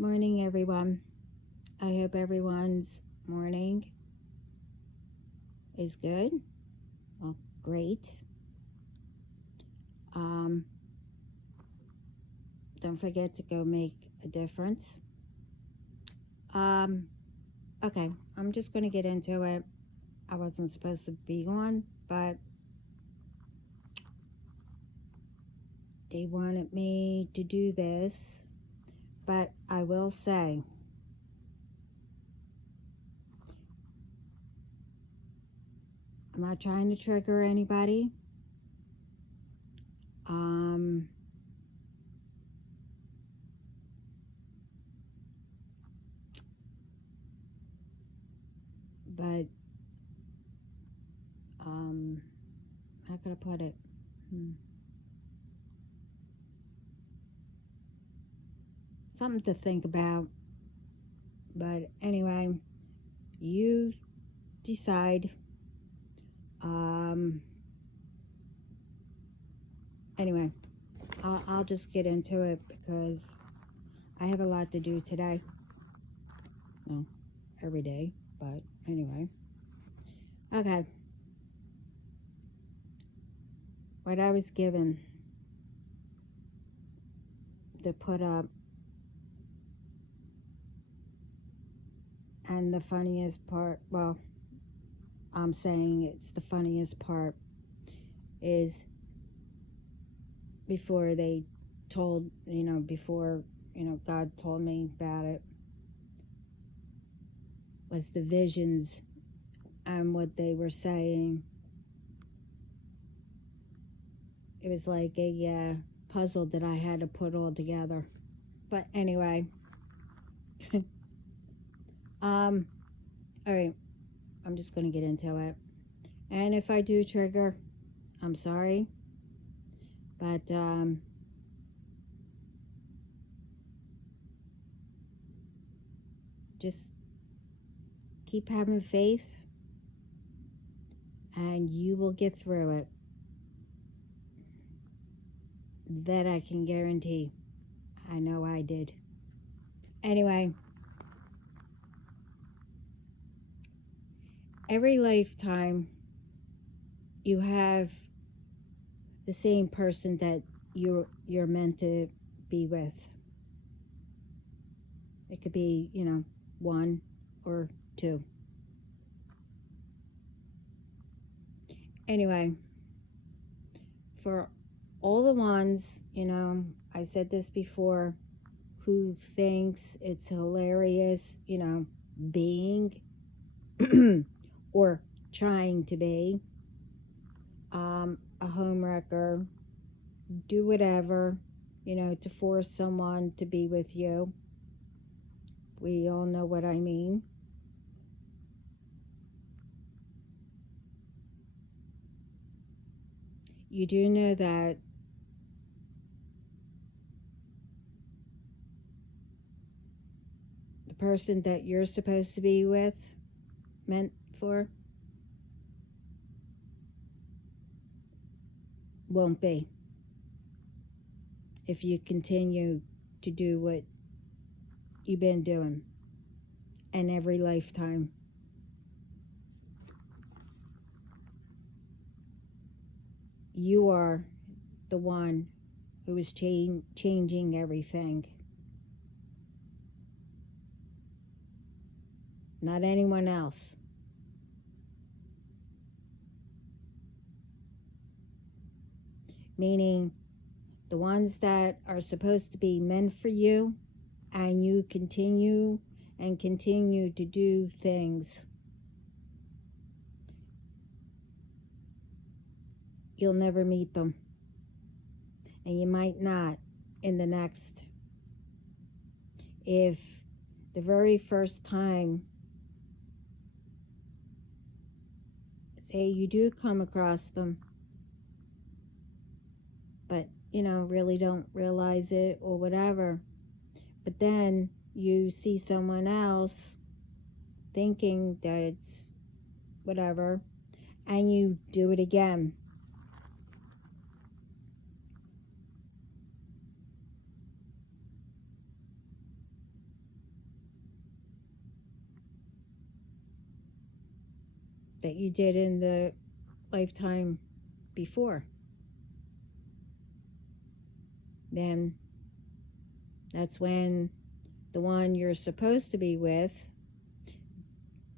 Morning, everyone. I hope everyone's morning is good. Well, great. Um, don't forget to go make a difference. Um, okay, I'm just going to get into it. I wasn't supposed to be on, but they wanted me to do this. But I will say, I'm not trying to trigger anybody. Um, but how could I put it? Something to think about. But anyway, you decide. Anyway, I'll just get into it because I have a lot to do today. No, every day, but anyway. Okay. What I was given to put up, and the funniest part, well, I'm saying it's the funniest part, is before they told, before, God told me about it, was the visions and what they were saying. It was like a puzzle that I had to put all together. But anyway, all right, I'm just going to get into it. And if I do trigger, I'm sorry. But just keep having faith and you will get through it. That I can guarantee. I know I did. Anyway, every lifetime you have the same person that you're meant to be with. It could be, one or two. Anyway, for all the ones, I said this before, who thinks it's hilarious, being or trying to be a homewrecker, do whatever, to force someone to be with you. We all know what I mean. You do know that the person that you're supposed to be with, meant for, won't be if you continue to do what you've been doing in every lifetime. You are the one who is changing everything. Not anyone else. Meaning the ones that are supposed to be meant for you, and you continue to do things, you'll never meet them. And you might not in the next. If the very first time, say you do come across them, but really don't realize it or whatever, but then you see someone else thinking that it's whatever, and you do it again. that you did in the lifetime before. Then that's when the one you're supposed to be with,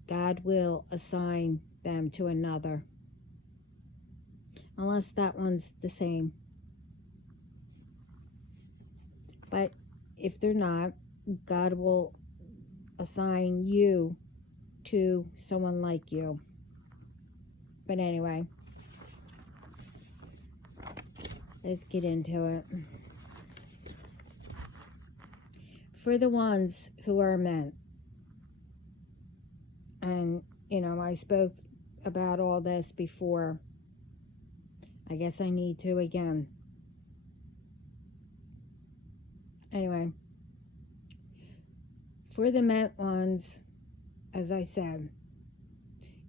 God will assign them to another. Unless that one's the same. But if they're not, God will assign you to someone like you. But anyway, let's get into it. For the ones who are meant, and I spoke about all this before. I guess I need to again. Anyway, for the meant ones, as I said,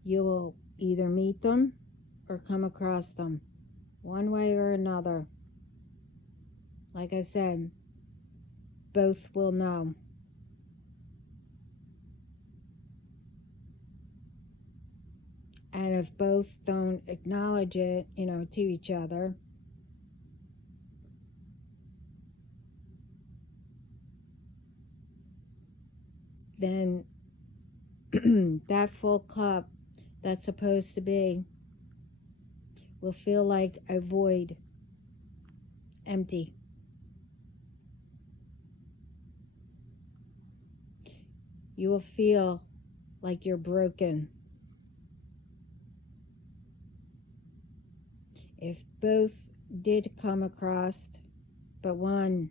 you will either meet them or come across them, one way or another. Like I said, both will know. And if both don't acknowledge it, to each other, then that full cup that's supposed to be will feel like a void, empty. You will feel like you're broken. If both did come across, but one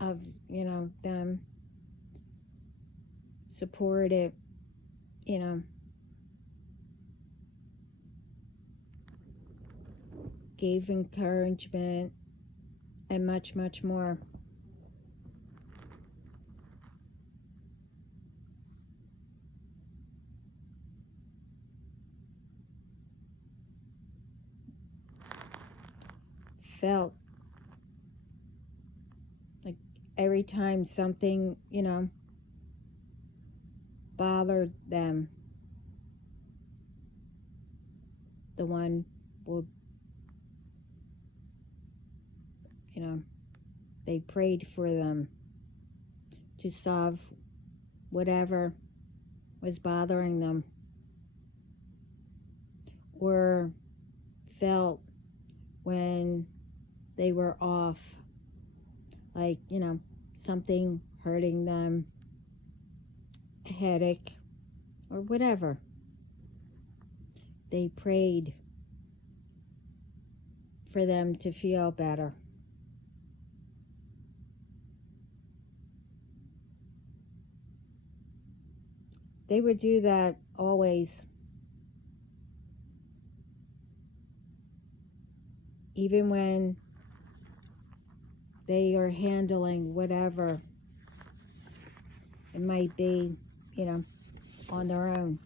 of them supported, gave encouragement and much, much more. Felt like every time something, bothered them, the one would, they prayed for them to solve whatever was bothering them, or felt when they were off, like, something hurting them, a headache, or whatever. They prayed for them to feel better. They would do that always. Even when they are handling whatever it might be, on their own.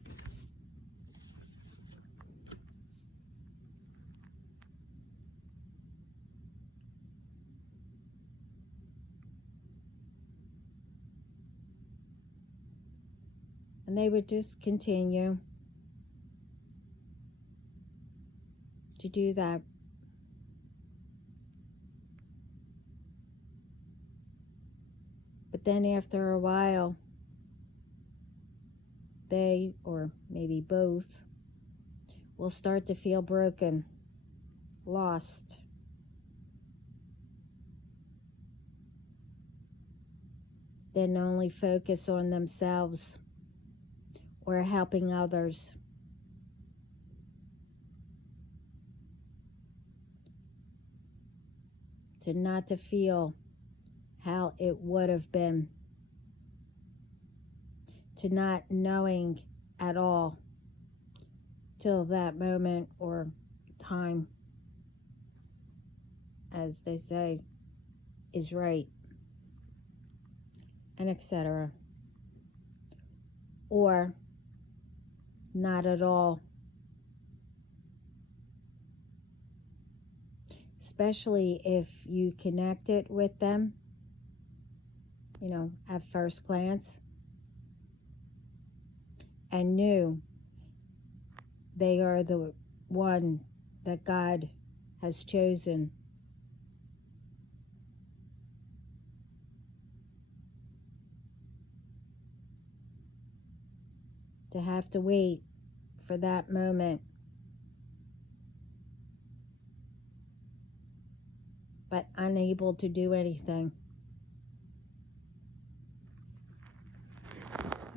And they would just continue to do that. But then after a while, they, or maybe both, will start to feel broken, lost. Then only focus on themselves or helping others. To not to feel how it would have been. To not knowing at all till that moment or time, as they say, is right, and etc. Or not at all. Especially if you connected with them at first glance, and knew they are the one that God has chosen. To have to wait for that moment, but unable to do anything.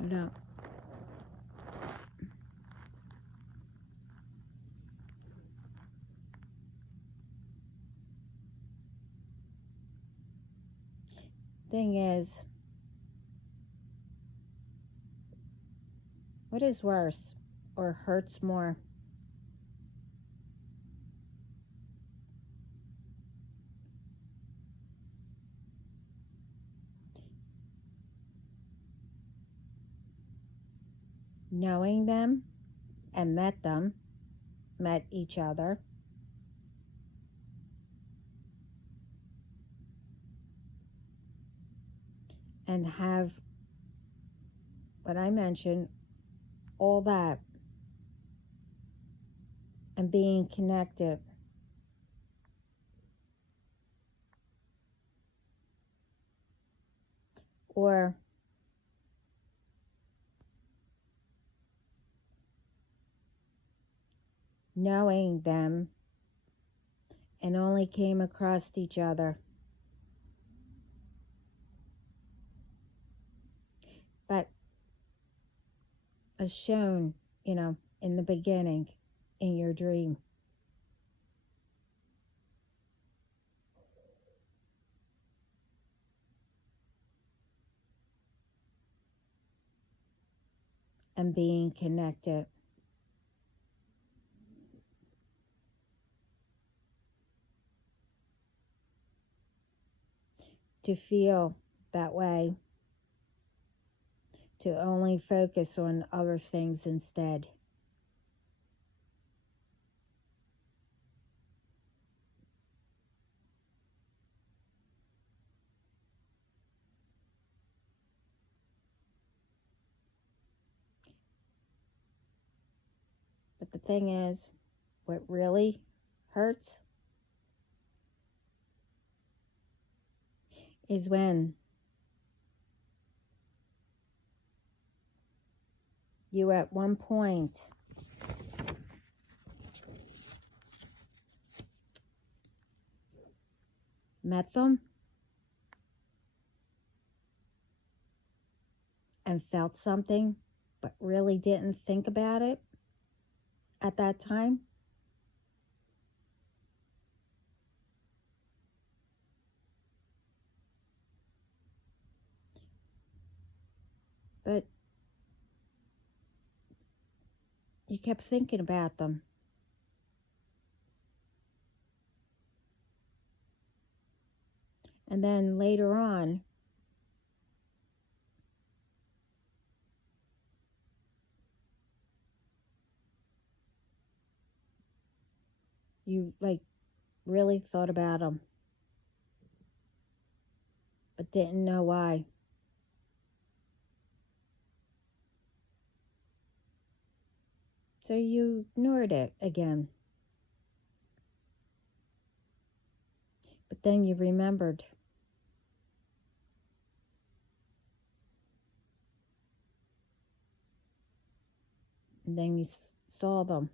No. Thing is, what is worse or hurts more? Knowing them and met each other, and have what I mentioned, all that, and being connected. Or knowing them and only came across each other, but as shown, in the beginning, in your dream. And being connected. To feel that way, to only focus on other things instead. But the thing is, what really hurts is when you at one point met them and felt something, but really didn't think about it at that time. But you kept thinking about them. And then later on, you really thought about them, but didn't know why. So you ignored it again. But then you remembered. And then you saw them.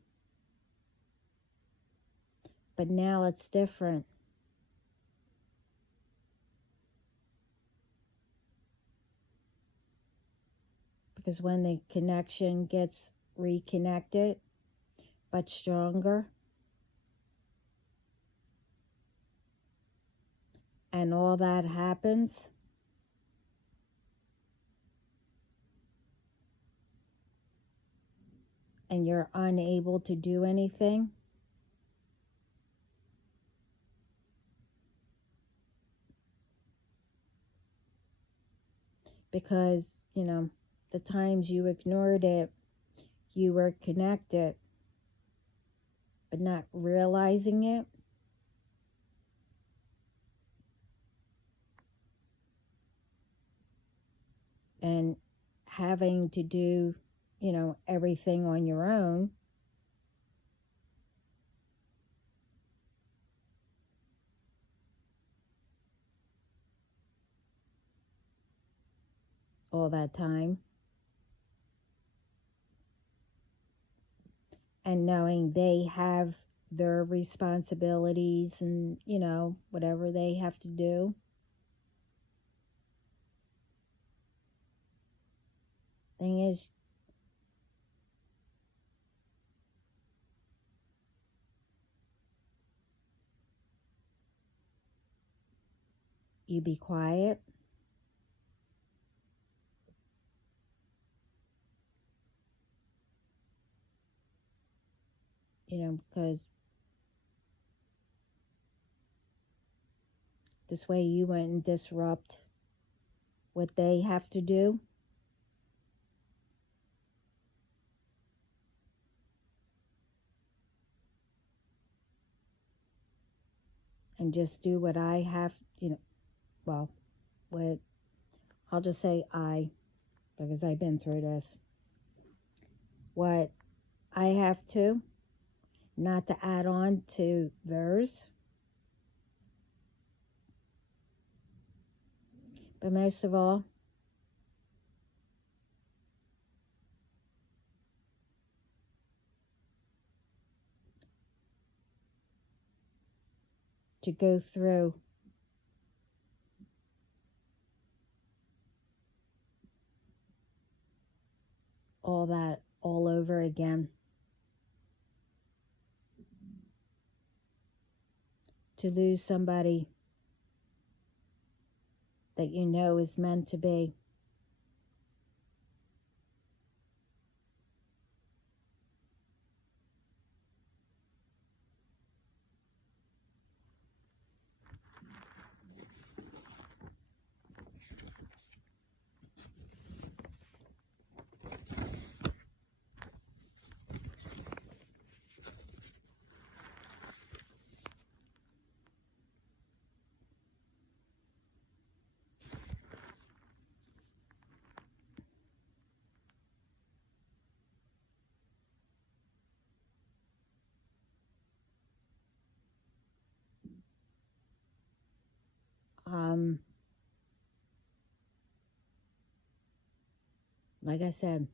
But now it's different. Because when the connection gets reconnected, but stronger, and all that happens, and you're unable to do anything, because, the times you ignored it, you were connected, but not realizing it. and having to do, everything on your own. All that time. And knowing they have their responsibilities and, whatever they have to do. Thing is, you be quiet. Because this way you wouldn't disrupt what they have to do. And just do what I have, well, what, I'll just say because I've been through this. What I have to, not to add on to theirs. But most of all, to go through all that all over again. To lose somebody that you know is meant to be. Like I said,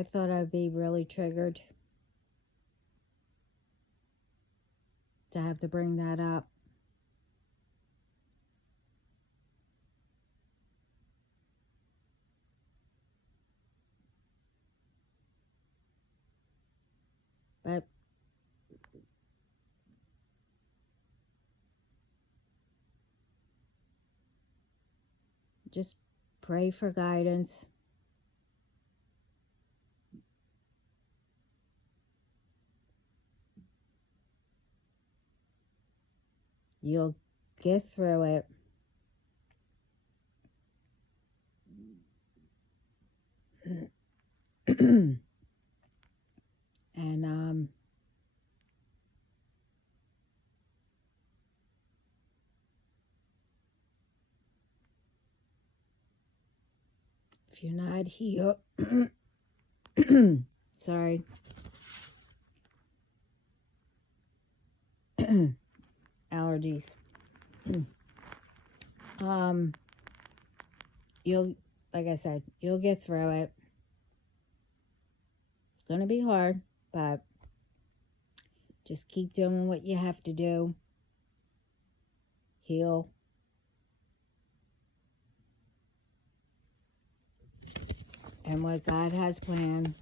I thought I'd be really triggered to have to bring that up. But just pray for guidance. You'll get through it. And if you're not healed, sorry. Allergies. You'll, like I said, you'll get through it. It's going to be hard, but just keep doing what you have to do. Heal. And what God has planned.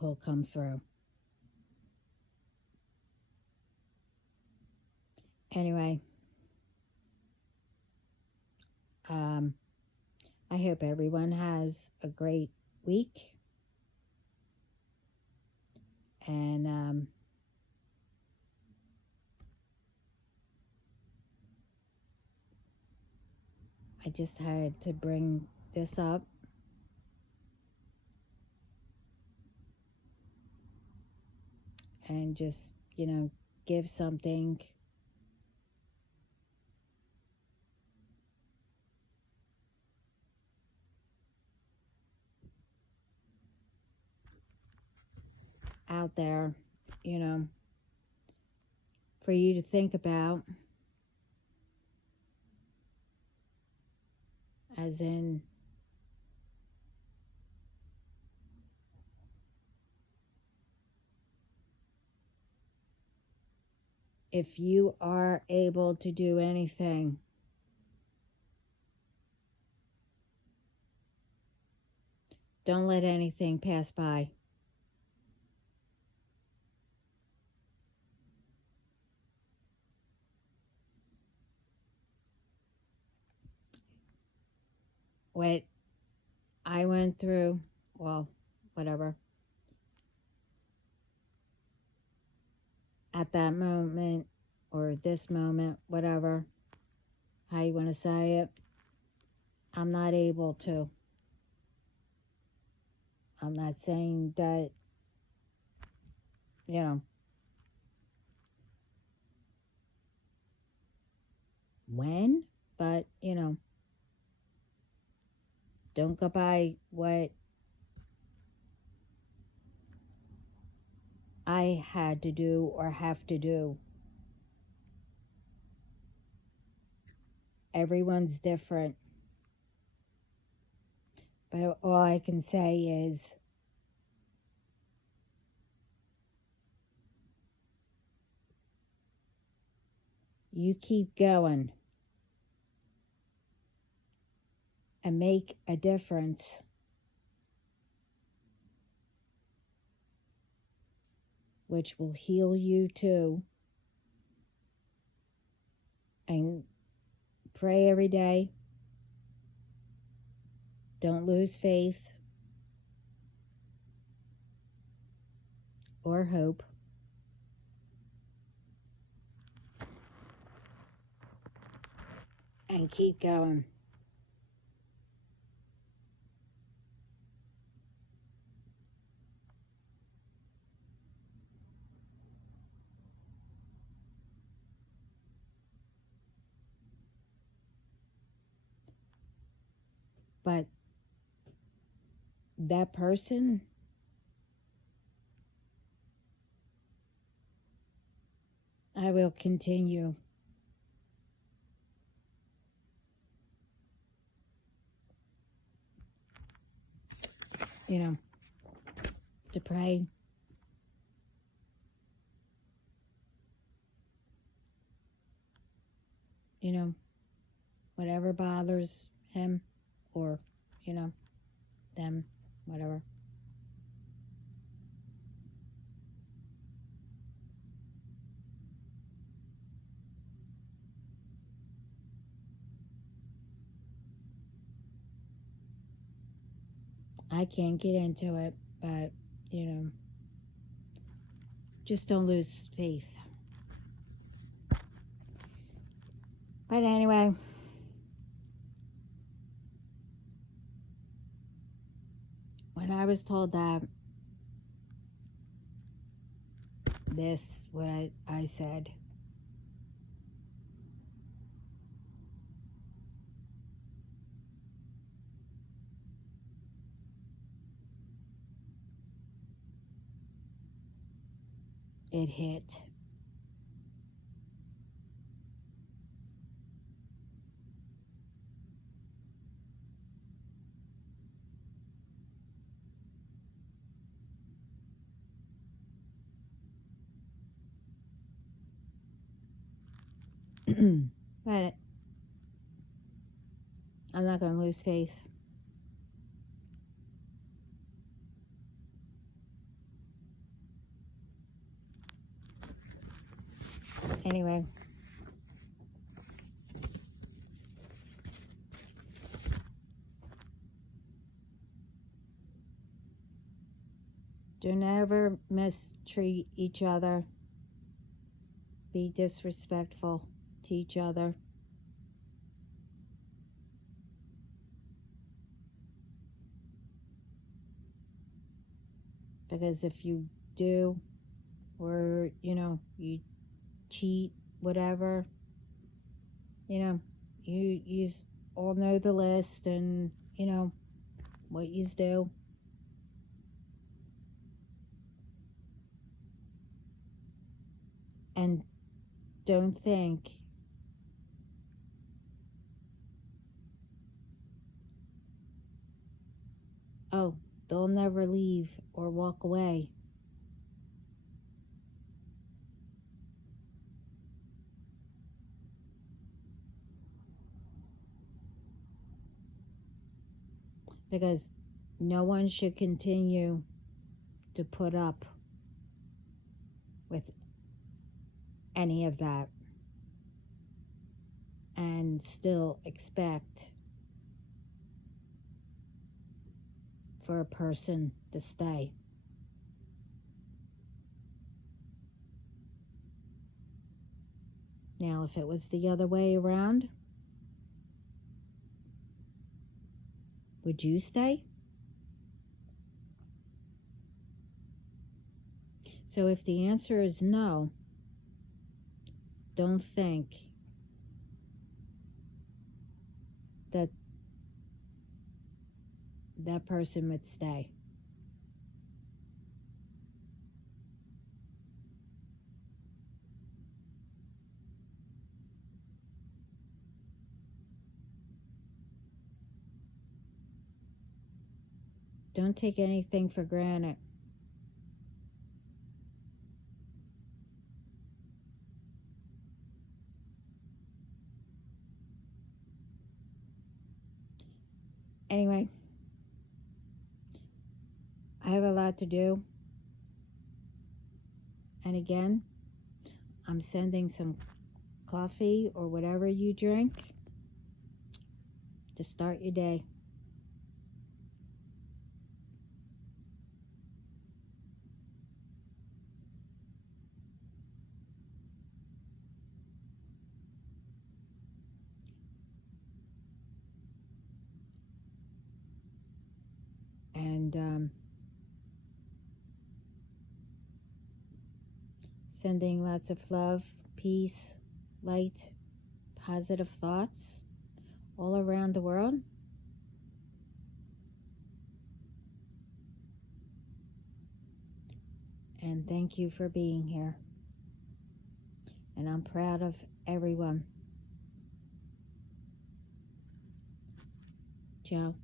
He'll come through. Anyway, I hope everyone has a great week. And I just had to bring this up. And just, give something out there, for you to think about. As in, if you are able to do anything, don't let anything pass by. What I went through, well, whatever, at that moment, or this moment, whatever, how you want to say it, I'm not able to. I'm not saying that, when, but, don't go by what I had to do or have to do. Everyone's different. But all I can say is, you keep going and make a difference. Which will heal you too. And pray every day. Don't lose faith or hope. And keep going. But that person, I will continue to pray. Whatever bothers him or, them, whatever. I can't get into it, but, just don't lose faith. But anyway, when I was told that, this, what I said, it hit. But I'm not going to lose faith. Anyway. Don't ever mistreat each other. Be disrespectful to each other. Because if you do, or, you cheat, whatever, you all know the list and, what you do. And don't think oh, they'll never leave or walk away. Because no one should continue to put up with any of that and still expect for a person to stay. Now, if it was the other way around, would you stay? So if the answer is no, don't think that that person would stay. Don't take anything for granted. Anyway, I have a lot to do. And again, I'm sending some coffee or whatever you drink to start your day. And sending lots of love, peace, light, positive thoughts all around the world. And thank you for being here. And I'm proud of everyone. Ciao.